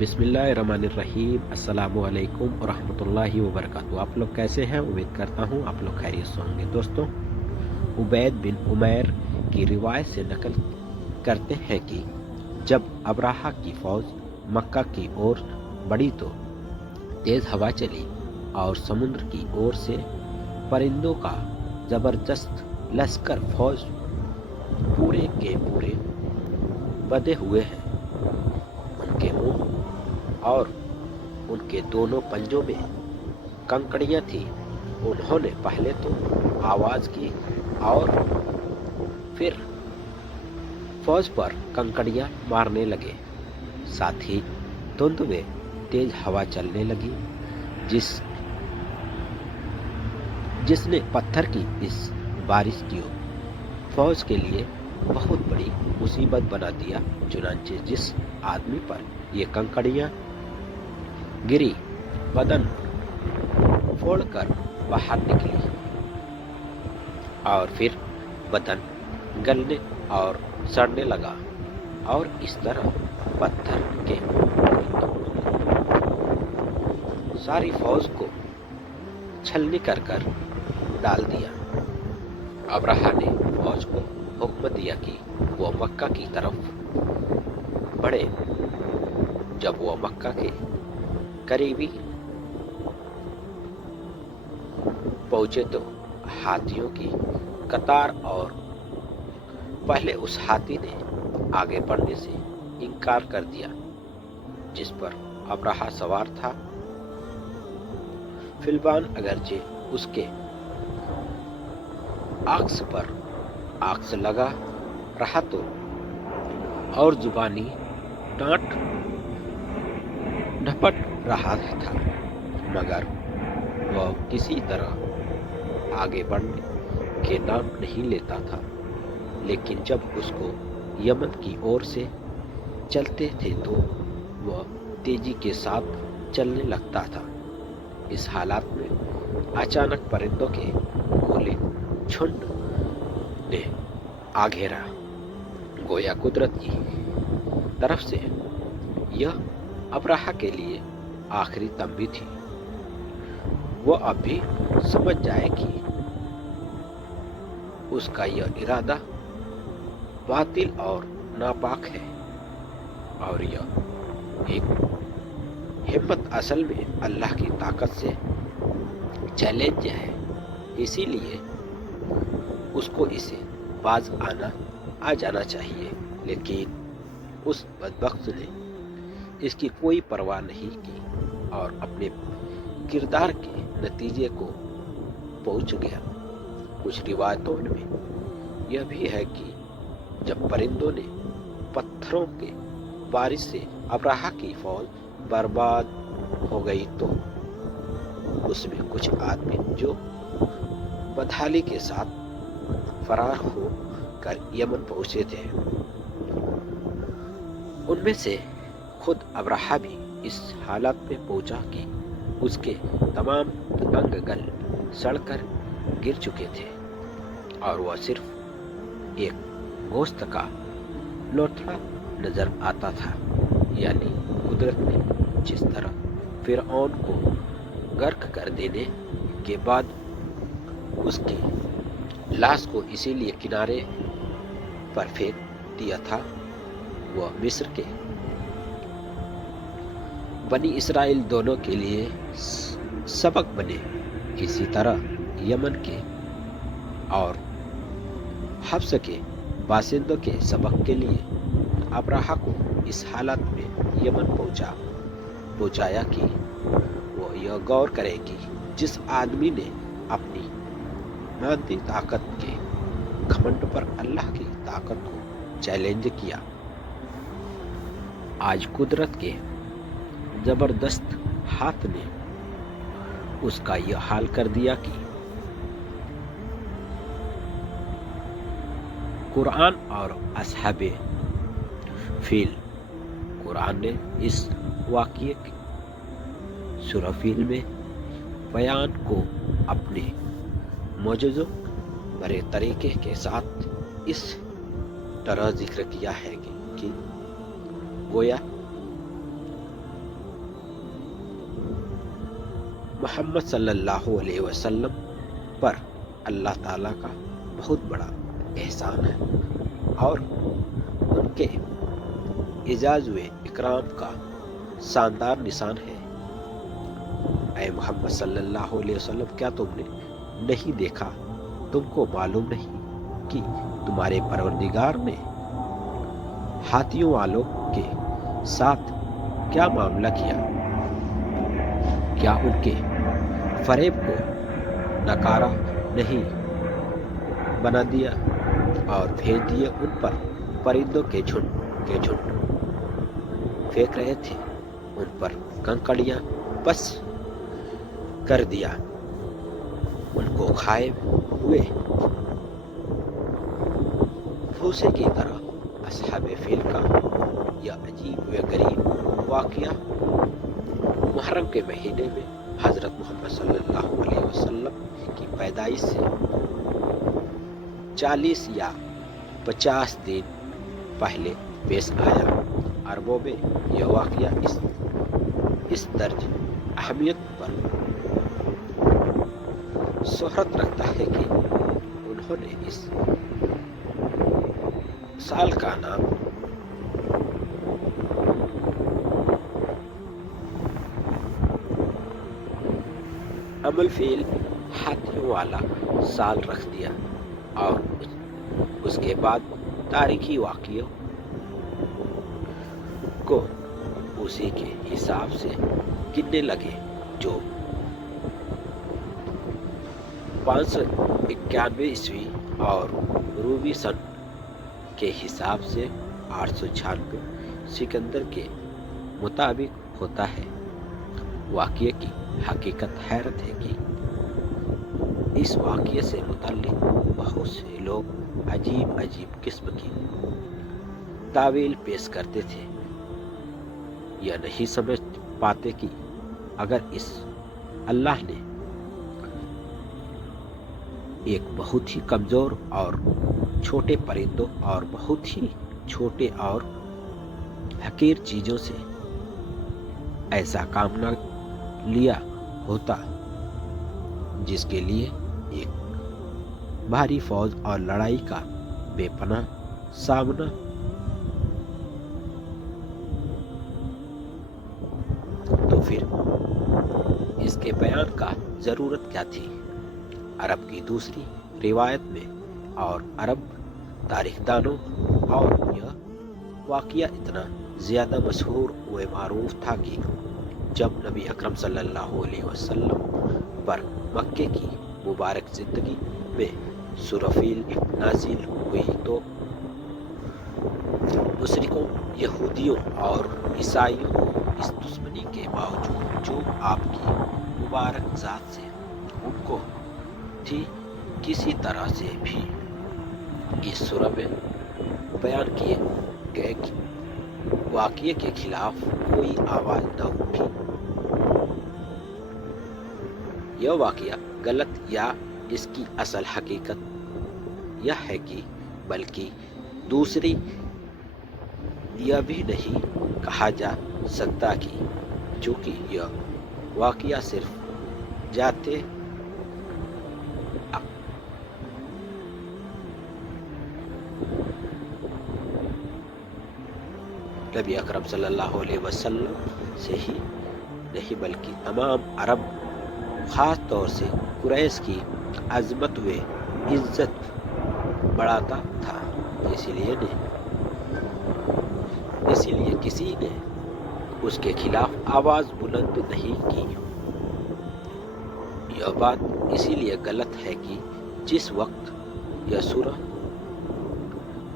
بسم اللہ الرحمن الرحیم۔ السلام علیکم ورحمۃ اللہ وبرکاتہ۔ آپ لوگ کیسے ہیں؟ امید کرتا ہوں آپ لوگ خیریت سے ہوں گے۔ دوستوں، عبید بن عمیر کی روایت سے نقل کرتے ہیں کہ جب ابراہہ کی فوج مکہ کی اور بڑھی تو تیز ہوا چلی اور سمندر کی اور سے پرندوں کا زبردست لشکر فوج پورے کے پورے بدے ہوئے ہیں۔ ان کے منہ اور ان کے دونوں پنجوں میں کنکڑیاں تھیں۔ انہوں نے پہلے تو آواز کی اور پھر فوج پر کنکڑیاں مارنے لگے۔ ساتھ ہی دھند میں تیز ہوا چلنے لگی جس نے پتھر کی اس بارش کی فوج کے لیے بہت بڑی مصیبت بنا دیا۔ چنانچہ جس آدمی پر یہ کنکڑیاں گری بدن پھوڑ کر باہر نکلی اور پھر بدن گلنے اور سڑنے لگا، اور اس طرح پتھر کے ساری فوج کو چھلنی کر ڈال دیا۔ ابراہہ نے فوج کو حکم دیا کہ وہ مکہ کی طرف بڑھے۔ جب وہ مکہ کے قریبی پہنچے تو ہاتھیوں کی قطار، اور پہلے اس ہاتھی نے آگے بڑھنے سے انکار کر دیا جس پر ابراہہ سوار تھا۔ فیلبان اگرچہ اس کے عکس پر عکس لگا رہا تو اور زبانی ڈانٹ ڈپٹ رہا تھا، مگر وہ کسی طرح آگے بڑھنے کے نام نہیں لیتا تھا۔ لیکن جب اس کو یمن کی اور سے چلتے تھے تو وہ تیزی کے ساتھ چلنے لگتا تھا۔ اس حالات میں اچانک پرندوں کے کھلے جھنڈ نے آ گھیرا، گویا قدرت کی طرف سے یہ ابراہہ کے لیے آخری تنبیہ تھی۔ وہ اب بھی سمجھ جائے کہ اس کا یہ ارادہ باطل اور ناپاک ہے، اور یہ ایک ہمت اصل میں اللہ کی طاقت سے چیلنج ہے۔ اسی لیے اس کو اسے باز آ جانا چاہیے۔ لیکن اس بدبخت نے اس کی کوئی پرواہ نہیں کی اور اپنے کردار کے نتیجے کو پہنچ گیا۔ کچھ روایتوں میں یہ بھی ہے کہ جب پرندوں نے پتھروں کے بارش سے ابراہہ کی فوج برباد ہو گئی تو اس میں کچھ آدمی جو بدحالی کے ساتھ فرار ہو کر یمن پہنچے تھے، ان میں سے خود ابراہہ بھی اس حالت میں پہنچا کہ اس کے تمام انگ گل سڑ کر گر چکے تھے اور وہ صرف ایک گوشت کا لوتھڑا نظر آتا تھا۔ یعنی قدرت نے جس طرح فرعون کو غرق کر دینے کے بعد اس کی لاش کو اسی لیے کنارے پر پھینک دیا تھا، وہ مصر کے بنی اسرائیل دونوں کے لیے سبق بنے۔ اسی طرح یمن کے اور حبش کے باشندوں کے سبق کے لیے ابراہہ کو اس حالت میں یمن پہنچایا کہ وہ یہ غور کرے کہ جس آدمی نے اپنی مادی طاقت کے گھمنڈ پر اللہ کی طاقت کو چیلنج کیا، آج قدرت کے زبردست ہاتھ نے اس کا یہ حال کر دیا کہ قرآن اور اصحاب فیل۔ قرآن نے اس واقعے کی سورہ فیل میں بیان کو اپنے معجزوں بھرے طریقے کے ساتھ اس طرح ذکر کیا ہے کہ گویا محمد صلی اللہ علیہ وسلم پر اللہ تعالیٰ کا بہت بڑا احسان ہے اور ان کے اعزاز و اکرام کا شاندار نشان ہے۔ اے محمد صلی اللہ علیہ وسلم، کیا تم نے نہیں دیکھا، تم کو معلوم نہیں کہ تمہارے پروردگار نے ہاتھیوں والوں کے ساتھ کیا معاملہ کیا؟ کیا ان کے فریب کو ناکارہ نہیں بنا دیا اور بھیج دیے ان پر پرندوں کے جھنڈ پھینک رہے تھے، ان پر کنکڑیاں بس کر دیا، ان کو کھائے ہوئے بھوسے کی طرح۔ اصحاب فیل کا یہ عجیب و غریب واقعہ محرم کے مہینے میں حضرت محمد صلی اللہ علیہ وسلم کی پیدائش سے 40 یا 50 دن پہلے پیش آیا۔ عربوں میں یہ واقعہ اس درج اہمیت پر شہرت رکھتا ہے کہ انہوں نے اس سال کا نام عمل فیل ہاتھیوں والا سال رکھ دیا اور اس کے بعد تاریخی واقعوں کو اسی کے حساب سے گننے لگے، جو 591 عیسوی اور رومی سن کے حساب سے 896 سکندر کے مطابق ہوتا ہے۔ واقعے کی حقیقت حیرت ہے کہ اس واقعے سے متعلق بہت سے لوگ عجیب قسم کی تعویل پیش کرتے تھے۔ یہ نہیں سمجھ پاتے کہ اگر اس اللہ نے ایک بہت ہی کمزور اور چھوٹے پرندوں اور بہت ہی چھوٹے اور حقیر چیزوں سے ایسا کام نہ لیا ہوتا جس کے لیے ایک بھاری فوج اور لڑائی کا بے پناہ سامنا تو پھر اس کے بیان کا ضرورت کیا تھی؟ عرب کی دوسری روایت میں اور عرب تاریخ دانوں اور یہ واقعہ اتنا زیادہ مشہور و معروف تھا کہ جب نبی اکرم صلی اللہ علیہ وسلم پر مکے کی مبارک زندگی میں سورہ فیل نازل ہوئی تو مشرکوں، یہودیوں اور عیسائیوں کو اس دشمنی کے باوجود جو آپ کی مبارک ذات سے ان کو تھی، کسی طرح سے بھی اس سورہ میں بیان کیے گئے واقعے کے خلاف کوئی آواز نہ اٹھی۔ یہ واقعہ غلط یا اس کی اصل حقیقت یہ ہے کہ بلکہ دوسری یہ بھی نہیں کہا جا سکتا کہ چونکہ یہ واقعہ صرف جاتے نبی اکرم صلی اللہ علیہ وسلم سے ہی نہیں بلکہ تمام عرب، خاص طور سے قریش کی عظمت و عزت بڑھاتا تھا، اسی لیے کسی نے اس کے خلاف آواز بلند نہیں کی۔ یہ بات اسی لیے غلط ہے کہ جس وقت یہ سورہ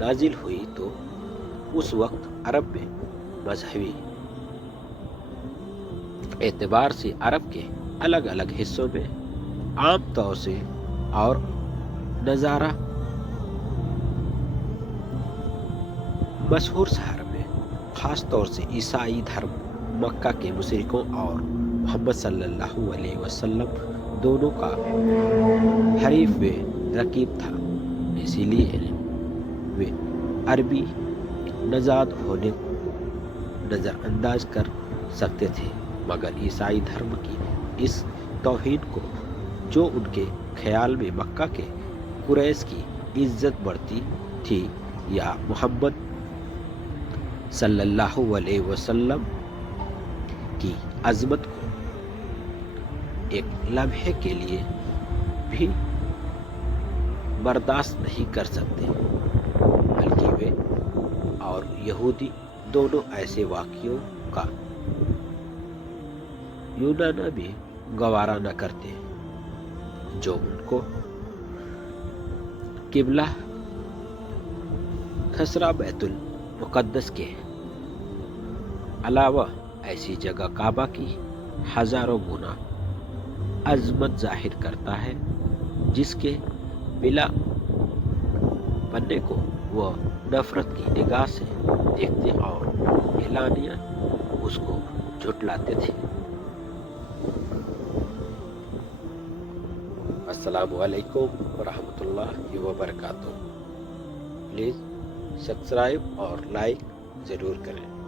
نازل ہوئی تو اس وقت عرب میں مذہبی اعتبار سے عرب کے الگ الگ حصوں میں عام طور سے اور نظارہ مشہور شہر میں خاص طور سے عیسائی دھرم مکہ کے مشرکوں اور محمد صلی اللہ علیہ وسلم دونوں کا حریف و رقیب تھا، اسی لیے وہ عربی نژاد ہونے کو نظر انداز کر سکتے تھے، مگر عیسائی دھرم کی اس توہین کو، جو ان کے خیال میں مکہ کے قریش کی عزت بڑھتی تھی یا محمد صلی اللہ علیہ وسلم کی عظمت کو ایک لمحے کے لیے بھی برداشت نہیں کر سکتے، بلکہ وہ اور یہودی دونوں ایسے واقعوں کا یونانا بھی گوارا نہ کرتے جو ان کو قبلہ خسرہ بیت المقدس کے علاوہ ایسی جگہ کعبہ کی ہزاروں گنا عظمت ظاہر کرتا ہے، جس کے بلا بننے کو وہ نفرت کی نگاہ سے دیکھتے اور اعلانیہ اس کو جھٹلاتے تھے۔ السلام علیکم ورحمۃ اللہ وبرکاتہ۔ پلیز سبسکرائب اور لائک ضرور کریں۔